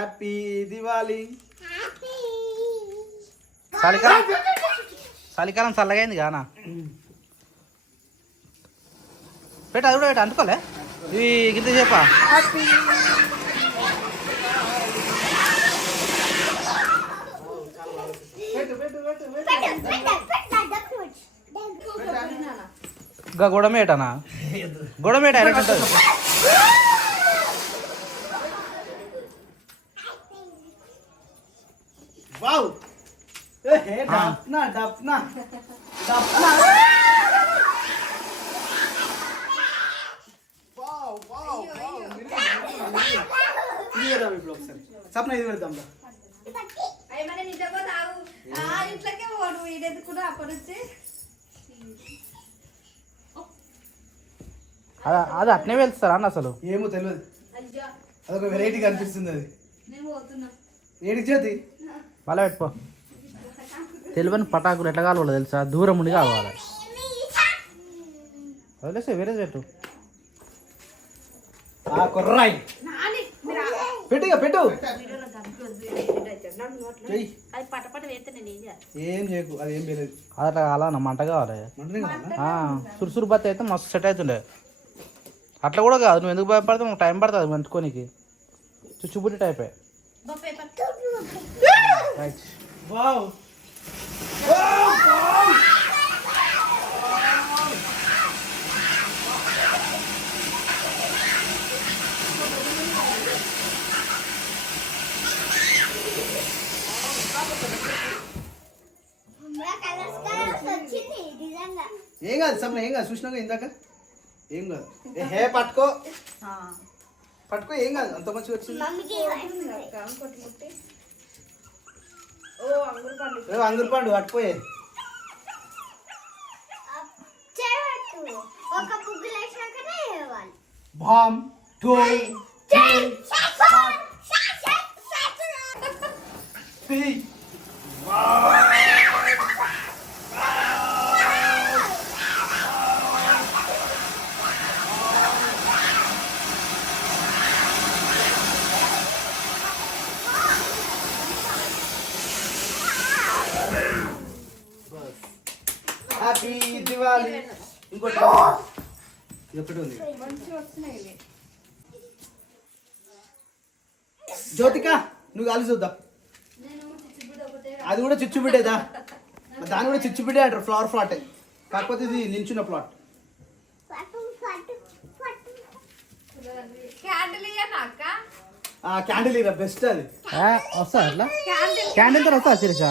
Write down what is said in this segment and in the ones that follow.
Happy Diwali. చలికాలం చల్లగా అయింది కానా పెట్ట అది కూడా పెట్ట అందుకోలే ఇవి గింత చెప్పా గొడమేటనా గొడమేట ఉంటుంది. వావ్ ఏ డప్నా డప్నా డప్నా వావ్ వావ్ ఇది రా ఇప్పుడు ఒకసారి సప్న ఇది పెడదాం రా. అయ్యమనే నిజంగా తాగు ఇంట్లోకే పోడు ఇదేది కూడా అప్పటి అది అట్నే వెళ్తారా అన్న అసలు ఏమో తెలియదు, అదొక వెరైటీగా అనిపిస్తుంది. అది నేను పోతున్నా ఏడికి చేతి మళ్ళీ పెట్టుకో. తెలివని పటాకులు ఎట్లా కావాలి తెలుసా, దూరం ఉండి కావాలి. వదిలేస్తే వేరే పెట్టు. కొర్రాయి పెట్టు పెట్టు. అది పటపట వేస్తే నేను ఏం చేయాలి? ఏం చేయకు, అది ఏం లేదు. అది అట్లా కావాలన్న మంట కావాలి. సురుసురు బత్తి అయితే మస్తు సెట్ అవుతుండే. అట్లా కూడా కాదు, నువ్వు ఎందుకు భయపడతావు, టైం పడుతుంది మంచుకోనికి. చుచ్చుబుట్టి టైపే. రైట్ వావ్ ఏం కాదు సప్న, ఏం కాదు. చూసినాక ఇందాక ఏం కాదు. హే పట్టుకో పట్టుకో, ఏం కాదు. అంత మంచిగా వచ్చింది. అంగురు పండు పట్టుకోయే. బామ్ టూ హ్యాపీ దివాలి. ఇంకోటి ఒకటి ఉంది. జ్యోతిక నువ్వు కాలు చూద్దాం. అది కూడా చిచ్చుబిడ్డేదా, దాన్ని కూడా చిచ్చుబిడ్డే అంటారు. ఫ్లవర్ ఫ్లాట్, కాకపోతే ఇది నించున్న ప్లాట్. క్యాండిల్ ఇరా బెస్ట్. అది వస్తా అట్లా క్యాండిల్ తో వస్తా శిరీష.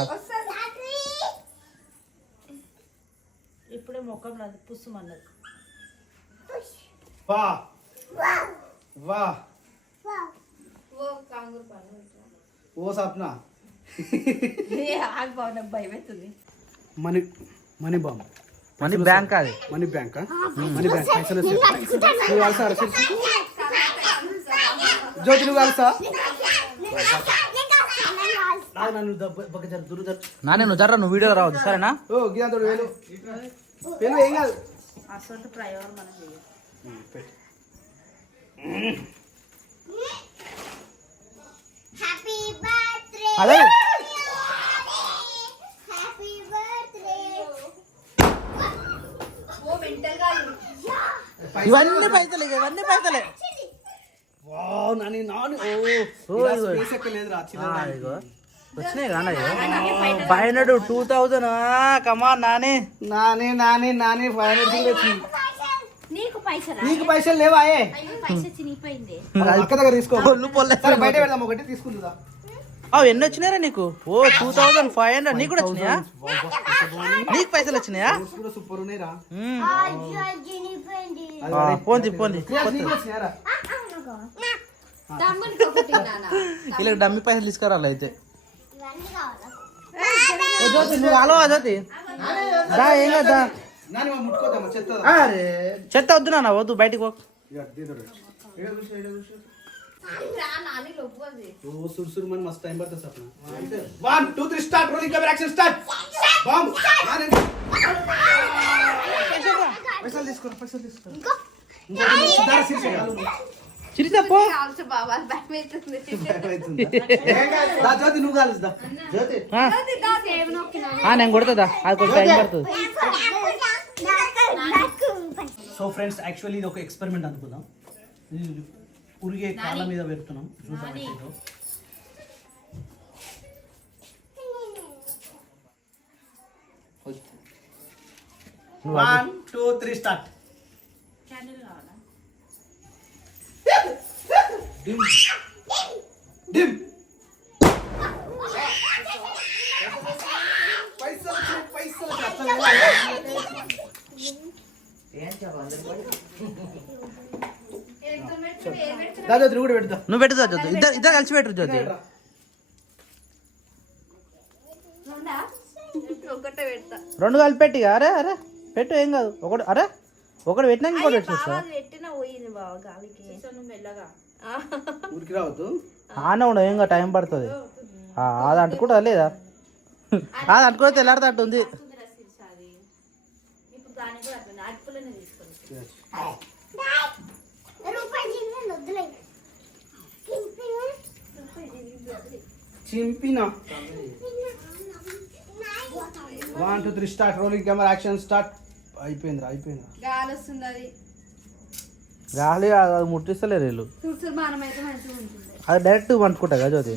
ఇప్పుడే మొక్కం పుస్సుమన్నది. వా వా ఓ సప్న భయం అవుతుంది. Money money bomb, money bank. అది మనీ బ్యాంక్, మనీ బ్యాంక్. పైసలు నువ్వు కలిసా జ్యోతి, నువ్వు కలిసా నన్ను దురు నానే నువ్వు జర్రా, నువ్వు వీడియో రావద్దు సరేనా. ఓ గిరంతోడు వేలు వేలు ఏం కాదు. అసలు ప్రయోగం మనం చేయాలి. అదే ఇవన్నీ పైసలే, ఇవన్నీ పైసలే. వావ్ నాని నాని స్పేస్ ఎక్కలేదురా. వచ్చినాయి కానీ 500 2000. కమాన్ నాని నాని నాని నాని 500 వచ్చింది. నీకు పైసలు లేవా? పైసలు చినిగిపోయింది. అక్క దగ్గర తీసుకో. సరే బయట పెడదాం, ఒకటి తీసుకుంటుందా. ఎన్ని వచ్చినారా నీకు? 2500. నీకు కూడా వచ్చినాయా? నీకు పైసలు వచ్చినాయా? సూపర్ ఉన్నాయిరా. పోంది పోంది ఇలా డమ్మి పైసలు తీసుకురాలి అయితే. నువ్వు అలో అదతి ఏం కదా చెత్త వద్దు నాన్న, వద్దు బయటికి పో. సురుసురు మస్తు టైం పడుతుంది Sapna. 1 2 3 start. Rolling camera action start. Bomb పైసలు తీసుకో, పైసలు తీసుకో. చిరిసా పో. కాల్చు బాబా భయం అవుతుంది. దా జ్యోతి నువ్వు కాలుస్తా జ్యోతి ఆ, సేవ్ నొక్కినా. నేను కొడుతుందా, అది కొంచెం టైం పడుతుంది. సో ఫ్రెండ్స్ యాక్చువల్లీ ఇది ఒక ఎక్స్పెరిమెంట్ అనుకుందాం. ఇది ఉరిగే కాళ్ళ మీద పెడుతున్నాం. చూద్దాం ఏంటో. 1 2 3 స్టార్ట్. డిమ్ డిమ్ పైసలు దాదా కూడా పెడతా. నువ్వు పెట్టుదా జ్యోతి, ఇద్దరు కలిసి పెట్టు జ్యోతి. ఒకటే పెడతా. రెండు కలిపి పెట్టి అరే అరే పెట్టు, ఏం కాదు. ఒకటి అరే ఒకటి పెట్టినా ఇంకోటి పెట్టేస్తా. పెట్టినా పోయింది బావ గాలికి. మెల్లగా ఊరికి రావద్దు. ఆనే ఉండవు, ఏం కాదు, టైం పడుతుంది. అది అంటుకుంటుందా లేదా? అది అంటుకుంటే తెల్లారితట్టు ఉంది. ఇప్పుడు దానికి కూడా అట్లా అటుకులనే తీసుకోండి. చింపిన 1 2 3 start. Rolling camera action start. అయిపోయిందిరా. గాలి వస్తుంది. అది గాలి అది ముట్టిస్తలేరు వీళ్ళు. తుడుచురు బాణం అయితే మంచిగా ఉంటుంది. అది డైరెక్ట్ వండుకుంటా కదా జ్యోతి.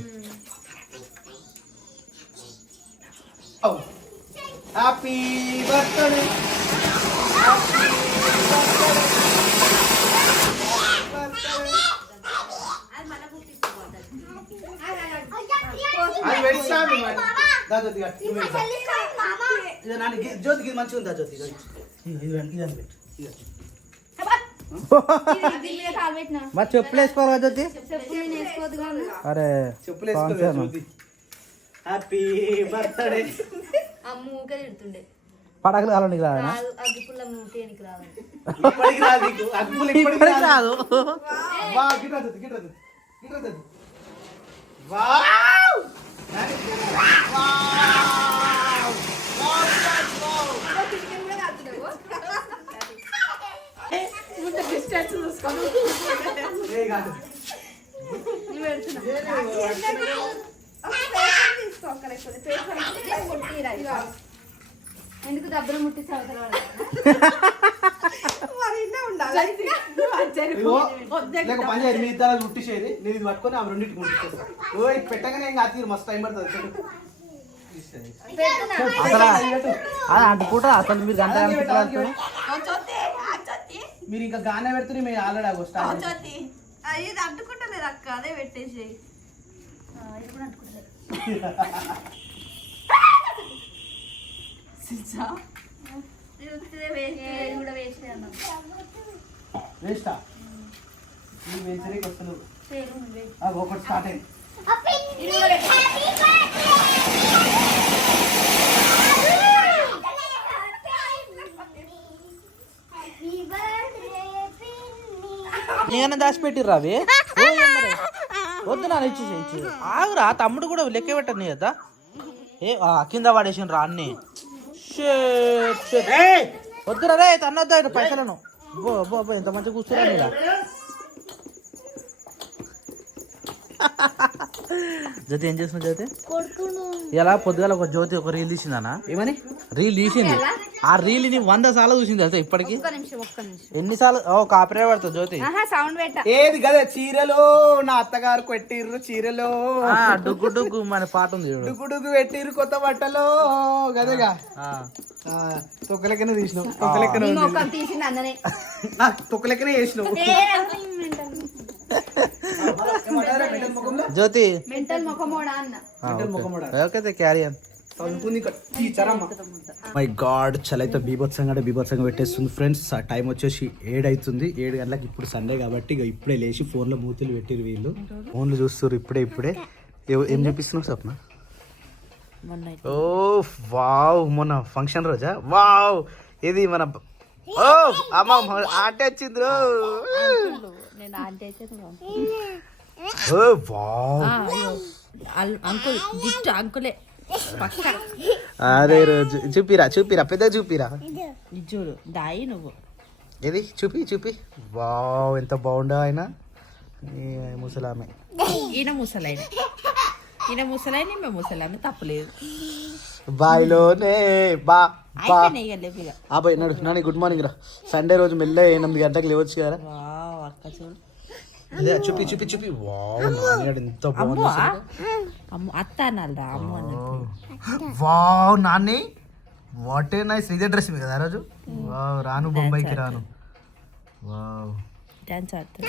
Happy birthday. అది మన పుట్టించుకోవాలి. అది పెట్టాను జ్యోతి. జ్యోతికి ఇది మంచిగా ఉందా జ్యోతి? ఇది అని పెట్టు. కాలు పెట్టినా మరి చెప్పులు వేసుకోవాలి కదా జ్యోతి. చెప్పు నేను వేసుకోవద్దు కానీ. అరే చెప్పులు వేసుకోలేదు జ్యోతి. Happy birthday. ఆ మూకే తిడుతుండే. పడకలు కాలండి రాదా? కాదు అగ్గిపుల్ల మూకేనికి రావాలి. ఇప్పటికి రాదు నీకు. అగ్గులు ఇప్పటికి ఇప్పటికి రాదు. రాదు. వా గిట్రా జ్యోతి, గిట్రా జ్యోతి, గిట్రా జ్యోతి. వావ్! ఏ కాదు. ఎందుకు దెబ్బలు ముట్టి చదువుతారు? ఇదిగో, లేక పని చేయదు. మీ ఇద్దరు ముట్టిసేది. నేను ఇది పట్టుకొని ఆమె రెండింటికి ముట్టిస్తాను. ఓ ఇది పెట్టగానే ఏం కాదు, మస్తు టైం పడుతుంది. అసలు అది అంటుకుంటా అసలు మీరు గంట అనిపించాలి. మీరు ఇంకా గానే పెడుతుంది. మేము ఆల్రెడీ స్టార్ట్. ఇది అంటుకుంటలేదు అక్క, అదే పెట్టేసి. ఇది కూడా అంటుకుంటలేదు. ఇది కూడా వేస్ట్ అన్నాం. వేస్టా? మీరు వేసరికి వస్తలేవు. ఒకటి స్టార్ట్ అయింది. నేనే దాచిపెట్టిర్రా అవి. వద్దు నాన్న ఇచ్చి ఆగురా. తమ్ముడు కూడా లెక్క పెట్టండి కదా. కింద పడేసిండ్రా అన్ని. వద్దురా రే, తన్నొద్దు పైసలను. ఎంత మంచిగా కూర్చురా ఇలా. జ్యోతి ఏం చేస్తున్నా జ్యోతి? ఇలా పొద్దుగాల ఒక జ్యోతి ఒక రీల్ తీసిందనా? ఏమని రీల్ తీసింది. ఆ రీల్ ని 100 సార్లు చూసింది అయితే ఇప్పటికి. ఒక్క నిమిషం. ఎన్నిసార్లు కాపరే పడుతుంది జ్యోతి. సౌండ్ పెట్ట. ఏది కదా చీరలో నా అత్తగారు పెట్టిర్రు. చీరలో డుగ్గు డుగ్గు మన పాట ఉంది చూడు. డుగ్గు పెట్టిర్రు కొత్త బట్టలో గదేగా. తొక్కలెక్కనే తీసినావు. తీసింది అందనే. తొక్కలెక్కనే చేసినావు. జ్యోతి మెంటల్ ముఖమోడా అన్న. Okay carry on. My god చలైతే బీభత్సంగా పెట్టేస్తుంది ఫ్రెండ్స్. ఆ టైం వచ్చేసి 7 అవుతుంది. 7 గంటలకు. ఇప్పుడు సండే కాబట్టి ఇక ఇప్పుడే లేచి ఫోన్లో మూతులు పెట్టిరు వీళ్ళు. ఫోన్లు చూస్తారు ఇప్పుడే. ఏం చూపిస్తున్నావు స్వప్న? ఓ వావ్, మొన్న ఫంక్షన్ రోజా? వావ్, ఇది మన ఓ అమ్మ ఆంటీ వచ్చింది. ఓ వావ్, అంకుల్ గిఫ్ట్ అంకులే. అరే రోజు చూపిరా పెద్ద చూపిరా. చూడు దాయి నువ్వు. ఏది చూపి. వావ్, ఎంత బాగుండా ఆయన. ముసలామె ఈయన ముసలైన మేము ముసలామె తప్పలేదు. బాయిలోనే బా బా అయిపోయినాయి ఇక లేవు ఇక. అబ్బాయి నడు నాని గుడ్ మార్నింగ్ రా. సండే రోజు మెల్ల 8 గంటలకు లేవచ్చు కదా. వావ్, అక్క చూడు. అదే చూపి చూపి చూపి. వావ్ నాని ఎంత బాగుంది అసలు. అమ్మ అత్త అనాలిరా, అమ్మ అన్నట్టు. Wow Nani what a nice. ఇదే డ్రెస్ కదా ఆ రోజు. వావ్ రాను బొంబాయికి రాను. వావ్ డాన్స్ ఆడుతుంది.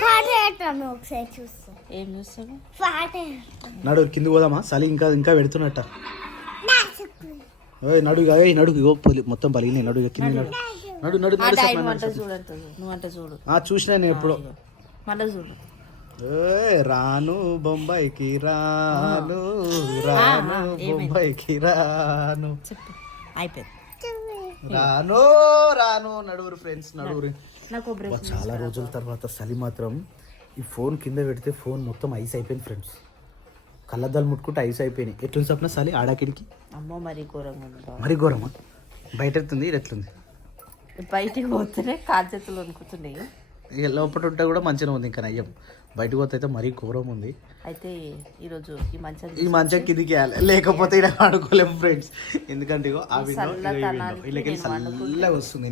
ఏం చూస్తాడు? నడు కింద పోదామా? చలి ఇంకా ఇంకా పెడుతున్నట్ట. నడు నడు ఇగో మొత్తం పలిగినాయి. నడు కింద నడు నడు నడు నడు నువ్వు అంటే చూడు. చూసినా నేను ఎప్పుడో. మళ్ళీ చూడు. రాను బొంబాయికి రాను రాను బొంబాయికి రాను. చెప్పు అయిపోయింది. రాను రాను నడువురు ఫ్రెండ్స్ నడువురు. నాకు చాలా రోజుల తర్వాత చలి మాత్రం ఈ ఫోన్ కింద పెడితే ఫోన్ మొత్తం ఐస్ అయిపోయింది ఫ్రెండ్స్. కళ్ళద్దాలు ముట్టుకుంటే ఐస్ అయిపోయినాయి. ఎట్లుంది సప్న చలి ఆడాకిడికి? అమ్మో మరీ ఘోరంగా ఉంది. మరి ఘోరమా? బయట ఎత్తుంది ఇది ఎట్లుంది? బయటికి పోతేనే కాలు చేతులు వణుకుతున్నాయి. ఇక లోపల ఉంటే కూడా మంచిగా ఉంది. ఇంకా నయ్యం బయటకు పోతే అయితే మరీ ఘోరం ఉంది. అయితే ఈరోజు ఈ మంచం కిందికి వెళ్ళాలి, లేకపోతే ఇలా ఆడుకోలేము ఫ్రెండ్స్. ఎందుకంటే ఇగో ఆ విండో ఇళ్ళకెళ్ళి చల్లగా వస్తుంది.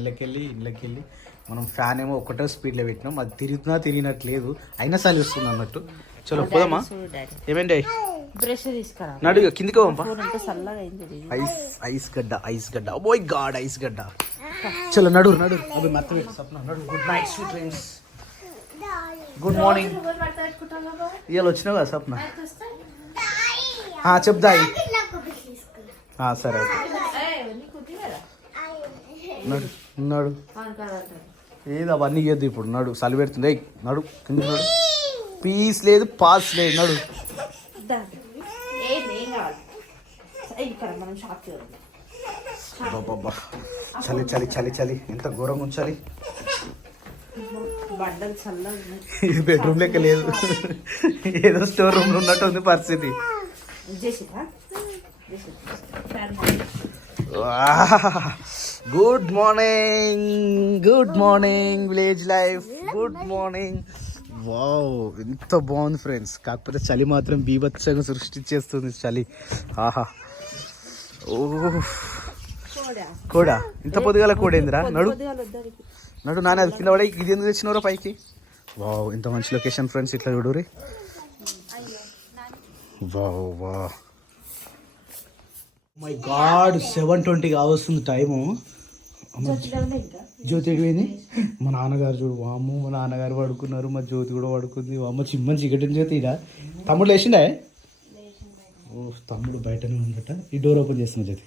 ఇళ్ళకెళ్ళి మనం ఫ్యాన్ ఏమో ఒకటే స్పీడ్లో పెట్టినాం. అది తిరిగినట్లేదు, అయినా చలి వస్తుంది అన్నట్టు. చలో పోదామా? ఏమేంటి బ్రష్ తీసుకురా. నడు ఇక కిందికి పోదాం. చల్లగా అయింది. ఐస్ గడ్డ ఓయ్ గాడ్ ఐస్ గడ్డ. చలో నడు నడు. అవి మొత్తం సప్న నడు. Good night sweet dreams. Good morning. ఇవాళ వచ్చినావు కదా సప్న? చెప్దాయి. సరే నడు నడు. ఏది అవన్నీ ఇవ్వద్దు ఇప్పుడు. నడు చలి పెడుతుంది. నడు కింద నడు. పీస్ లేదు పాస్ లేదు. నడు. చలి చలి చలి చలి ఎంత ఘోరంగా ఉంచాలి. బండలు చల్లగా ఇది బెడ్రూమ్ లెక్క లేదు, ఏదో స్టోర్ రూమ్ లో ఉన్నట్టు ఉంది పరిస్థితి. Good morning village life. Good morning. Wow ఎంత బాగుంది ఫ్రెండ్స్. కాకపోతే చలి మాత్రం బీభత్సంగా సృష్టించేస్తుంది చలి. ఆహా ఓ కోడా ఇంత పొద్దుగాల కోడేందిరా? నడు నడు నాని అది కింద పడే. ఇది ఎందుకు తెచ్చినవరా పైకి? వావ్ ఎంత మంచి లొకేషన్ ఫ్రెండ్స్. ఇట్లా చూడురి. వావ్ వా మై గాడ్ 7:20 కావస్తుంది టైము. జ్యోతి ఎడిపోయింది. మా నాన్నగారు చూడు. వాము మా నాన్నగారు పడుకున్నారు, మా జ్యోతి కూడా పడుకుంది. అమ్మ చిమ్మని చీకటి జ్యోతి. ఇదా తమ్ముడు లేచిండే? ఓ తమ్ముడు బయటనే ఉందట. ఈ డోర్ ఓపెన్ చేస్తున్నా జ్యోతి.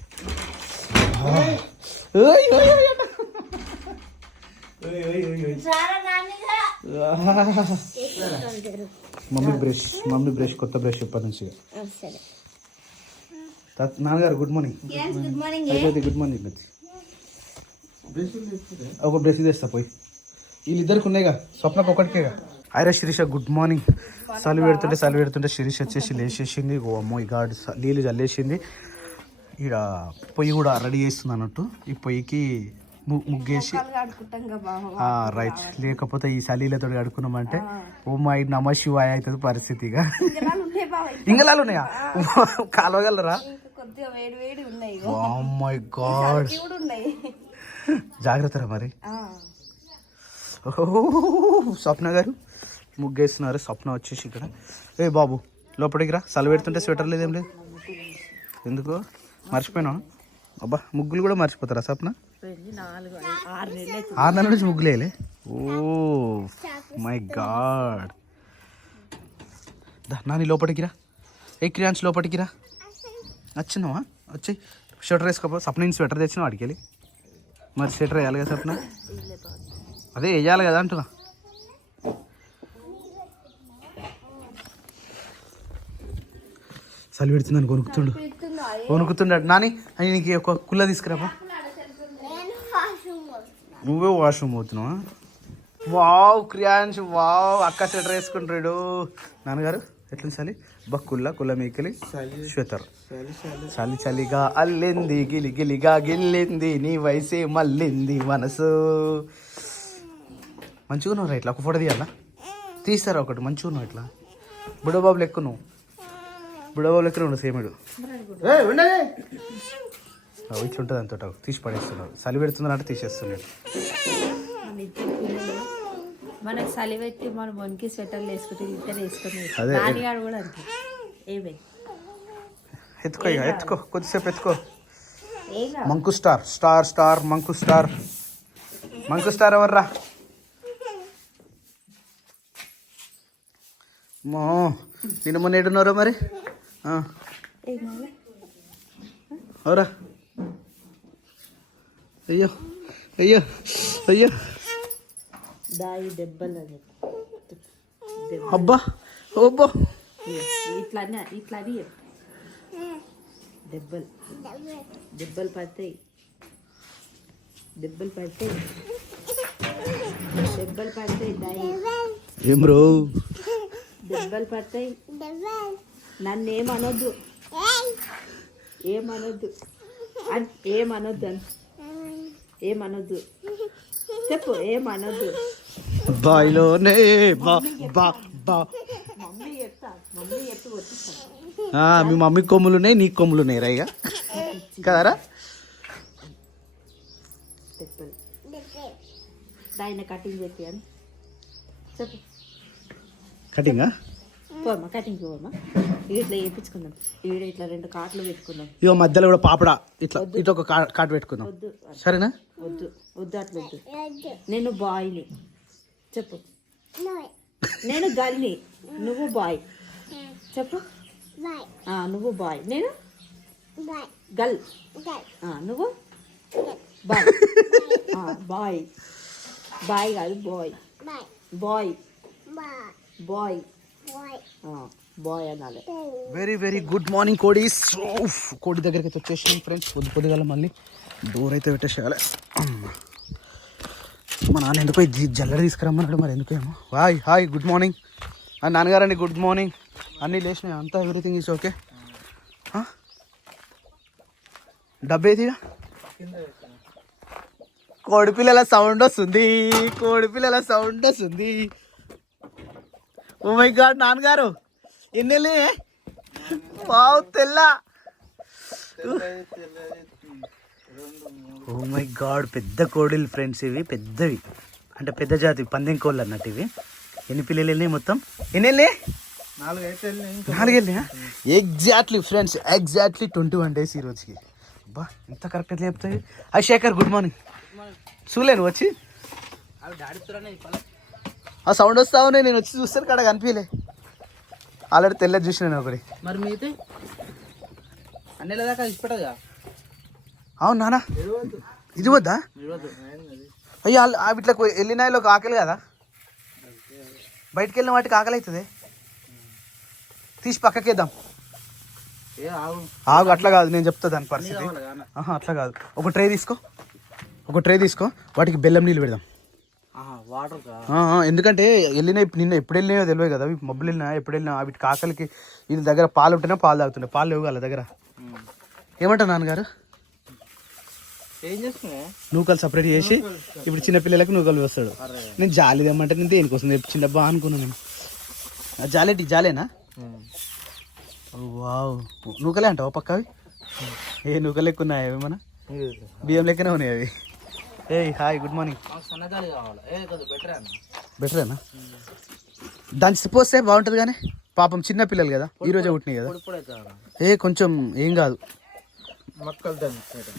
మమ్మీ బ్రష్ కొత్త బ్రష్ ఇప్పటి నుంచి. నాన్నగారు గుడ్ మార్నింగ్. Good morning. ఒక బ్రష్ తెస్తా పోయి. వీళ్ళిద్దరికి ఉన్నాయిగా, స్వప్నకు ఒకటికేగా. అయిరా శిరీష గుడ్ మార్నింగ్. చలి పెడుతుంటే శిరీష వచ్చేసి లేచేసింది. ఓ అమ్మో ఈ గాడు నీళ్ళు చల్లేసింది. ఇక్కడ పొయ్యి కూడా రెడీ చేస్తుంది అన్నట్టు. ఈ పొయ్యికి ముగ్గేసి రైట్. లేకపోతే ఈ చలిలతో కడుక్కున్నామంటే ఓ మై నమ శివాయ అవుతుంది పరిస్థితిగా. ఇంగలాలు ఉన్నాయా? కాలవగలరా? ఓ మై గాడ్ జాగ్రత్త రా మరి. స్వప్న గారు ముగ్గేస్తున్నారు. స్వప్న వచ్చేసి ఇక్కడ. ఏ బాబు లోపలికి రా. చలి పెడుతుంటే స్వెటర్ లేదేం లేదు. ఎందుకు మర్చిపోయినా? అబ్బా ముగ్గులు కూడా మర్చిపోతారా స్వప్న? 6 నెలల నుంచి ముగ్గులేలే. Oh my god. నాని లోపలికి రా. ఏ క్రియాన్స్ లోపలికి రా. వచ్చినావా? వచ్చి స్వెటర్ వేసుకోపో. స్వప్న నుంచి స్వెటర్ తెచ్చినావు అడికెళ్ళి. మరి స్వెటర్ వేయాలి కదా స్వప్న? అదే వేయాలి కదా అంటున్నా. చలి పెడుతుందని కొనుక్కుతుండడు నాని. అని నీకు ఒక కుల్ల తీసుకురాపా. నువ్వే వాష్రూమ్ పోతున్నావా? Wow crayons wow. అక్క స్వెటర్ వేసుకుంటాడు. నాన్నగారు ఎట్లా చలి? కుల్ల మీకెళ్ళి స్వెటర్. చలిగా అల్లింది గిలిగిలిగా గిల్లింది నీ వయసే మళ్ళింది మనసు. మంచిగా ఉన్నారా? ఇట్లా ఒక ఫోటో తీయాలా? తీస్తారా ఒకటి మంచిగా ఉన్నావు ఇట్లా బుడబాబు లెక్క నువ్వు బుడబాబు లెక్కనే ఉండవు సేమడు ఇట్లా ఉంటుంది అంతటా తీసి పడేస్తున్నాడు చలి పెడుతున్నాడు అంటే తీసేస్తున్నాడు. మన ఇద్దరు పిల్లలు మనకు చలి పెట్టి మన మొనికి స్వెటర్లు వేసుకుంటే ఇద్దరు వేసుకొని అదే. నాన్నగాడు కూడా అంతే. ఏమే ఎత్తుకో ఇక ఎత్తుకో కొద్దిసేపు ఎత్తుకో. ఏం కాదు. మంకు స్టార్ స్టార్ స్టార్ మంకు స్టార్ మంకు స్టార్ ఎవర్రా మో నిన్న మొన్న ఏడున్నారో మరి ఏం కావాలి? అవరా అయ్యో అయ్యో అయ్యో దాయి దెబ్బలు అని అబ్బా ఓబ్బో ఇట్లా ఇట్లా అని దెబ్బలు దెబ్బలు పడతాయి దెబ్బలు పడతాయి దెబ్బలు పడతాయి దాయి ఏం బ్రో దెబ్బలు పడతాయి. నన్ను ఏమనొద్దు ఏమనొద్దు ఏమనొద్దు ఏమనొద్దు చెప్పు ఏమనొద్దు. బాయిలోనే బా బా బా మమ్మీ చెప్తా మమ్మీ చెప్పి వచ్చిస్తాను. మీ మమ్మీ కొమ్ములు ఉన్నాయి నీకు కొమ్ములు ఉన్నాయి రా ఇక కదరా. దెబ్బలు దాయిన కటింగ్ చెప్పి అని చెప్పు. కటింగా పోమ్మా కటింగ్ పోమ్మా. ఇట్లా వేయించుకుందాం ఈడ ఇట్లా 2 కాట్లు పెట్టుకుందాం. ఇగో మధ్యలో కూడా పాపడా ఇట్లా ఇటు ఒక కాటు పెట్టుకుందాం వద్దు సరేనా. వద్దు వద్దు అట్లా వద్దు. నేను బాయ్ని చెప్పు. నేను గర్ల్ని నువ్వు బాయ్ చెప్పు. నువ్వు బాయ్ నేను గర్ల్ నువ్వు బాయ్ బాయ్ బాయ్ కాదు బాయ్ బాయ్ బాయ్ బాయ్ అనాలి. వెరీ వెరీ గుడ్ మార్నింగ్ కోడీస్. కోడి దగ్గరికి అయితే వచ్చేసాం ఫ్రెండ్స్. పొద్దుగల మళ్ళీ డోర్ అయితే పెట్టేసేయాలి. మా నాన్న ఎందుకో జల్లెడ తీసుకురమ్మన్నాడు మరి ఎందుకేమో. హాయ్ హాయ్ గుడ్ మార్నింగ్ నాన్నగారండి గుడ్ మార్నింగ్. అన్నీ లేచినాయి అంతా ఎవ్రీథింగ్ ఈజ్ ఓకే. డబ్బేది కోడి పిల్లల సౌండ్ వస్తుంది కోడి పిల్లల సౌండ్ వస్తుంది. ఓ మై గాడ్ నాన్నగారు ఎన్నెళ్ళి వావ్ తెల్ల. ఓ మై గాడ్ పెద్ద కోడిలు ఫ్రెండ్స్ ఇవి పెద్దవి అంటే పెద్ద జాతి పందెం కోళ్ళు అన్నట్టు ఇవి. ఎన్ని పిల్లలు వెళ్ళినాయి మొత్తం ఎన్ని వెళ్ళి 4 వెళ్ళినా ఎగ్జాక్ట్లీ ఫ్రెండ్స్ ఎగ్జాక్ట్లీ 21 days ఈ రోజుకి. అబ్బా ఎంత కరెక్ట్ ఎట్లా చెప్తాయి. Shekhar good morning. చూలేను వచ్చి ఆ సౌండ్ వస్తా ఉన్నాయి నేను వచ్చి చూస్తాను కాడ కనిపించలే. ఆల్రెడీ తెల్లది చూసిన నేను ఒకటి. మరి మీతే అన్నీ దాకా ఇష్టపడదా. అవును నాన్న ఇది వద్దా అయ్యో వీటికి వెళ్ళినాయిలో ఆకలి కదా బయటకు వెళ్ళిన వాటికి ఆకలి అవుతుంది. తీసి పక్కకేద్దాం. ఆగు అట్లా కాదు నేను చెప్తా దాని పరిస్థితి. అట్లా కాదు ఒక ట్రే తీసుకో వాటికి బెల్లం నీళ్ళు పెడదాం. ఎందుకంటే నిన్న ఎప్పుడు వెళ్ళినాయో తెలియదు కదా మబ్బులు వెళ్ళినా ఎప్పుడు వెళ్ళినా వీటికి ఆకలికి వీళ్ళ దగ్గర పాలు ఉంటేనే పాలు తాగుతుండే పాలు లేవు వాళ్ళ దగ్గర. ఏమంటారు నాన్నగారు నూకలు సపరేట్ చేసి ఇప్పుడు చిన్న పిల్లలకి నూకలు వేస్తాడు. నేను జాలి తెమ్మంటే నేను దేనికోసం చిన్న బా అనుకున్నాను నేను. జాలేనా వావ్ నూకలే అంటావా పక్కవి ఏ నూకలు లెక్క ఉన్నాయి అవి మన బియ్యం లెక్కనే ఉన్నాయి అవి. ఏ హాయ్ గుడ్ మార్నింగ్. బెటరేనా దాన్ని పోస్తే బాగుంటుంది కానీ పాపం చిన్న పిల్లలు కదా ఈరోజే పుట్టినాయి కదా. కొంచెం ఏం కాదు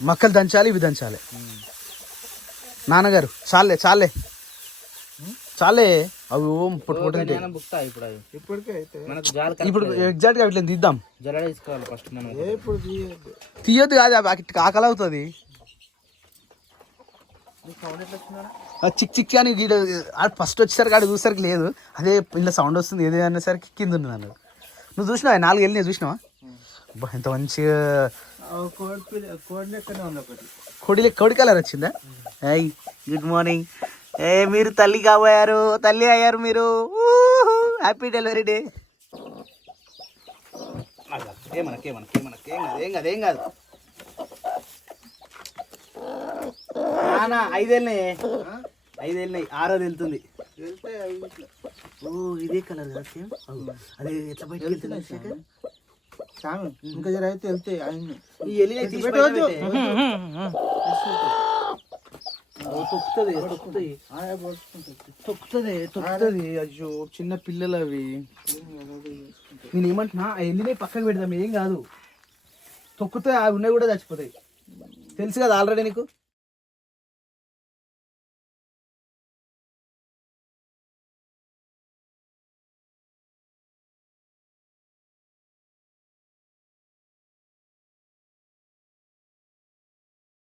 మక్కలు దంచాలి ఇవి దంచాలి. నాన్నగారు చాలే అవి ఓం పొట్టు ఇప్పుడు ఎగ్జాక్ట్గా ఇట్లా తీద్దాం. తీయొద్దు కాదు అవి ఆకలి అవుతుంది. చిక్ చిక్ అని ఫస్ట్ వచ్చేసరికి ఆడ చూసరికి లేదు అదే ఇలా సౌండ్ వస్తుంది ఏది అనేసరికి కింద ఉంది అన్నాడు. నువ్వు చూసినావా 4 వెళ్ళి చూసినావా. అబ్బా ఎంత మంచిగా కోడి కలర్ వచ్చిందా. Good morning. మీరు తల్లి కాబోయారు తల్లి అయ్యారు మీరు. Happy delivery day. ఏం కాదు 5 వెళ్ళినాయి 6ది వెళ్తుంది. ఓ ఇదే కలర్ కదా సేమ్ అదే ఎట్లా బయటకు వెళ్తుంది శేఖర్? ఇంకా జర అయితే వెళ్తే ఈ ఎల్లి తీసి బయట పెట్టే. ఓ, తొక్కుతుంది తొక్కుతుంది అయ్యో చిన్న పిల్లలు అవి. నేను ఏమంటున్నా ఆ ఎల్లిని పక్కకు పెడదాం ఏం కాదు, తొక్కుతాయి అవి ఉన్నాయి కూడా చచ్చిపోతాయి తెలుసు కదా ఆల్రెడీ నీకు.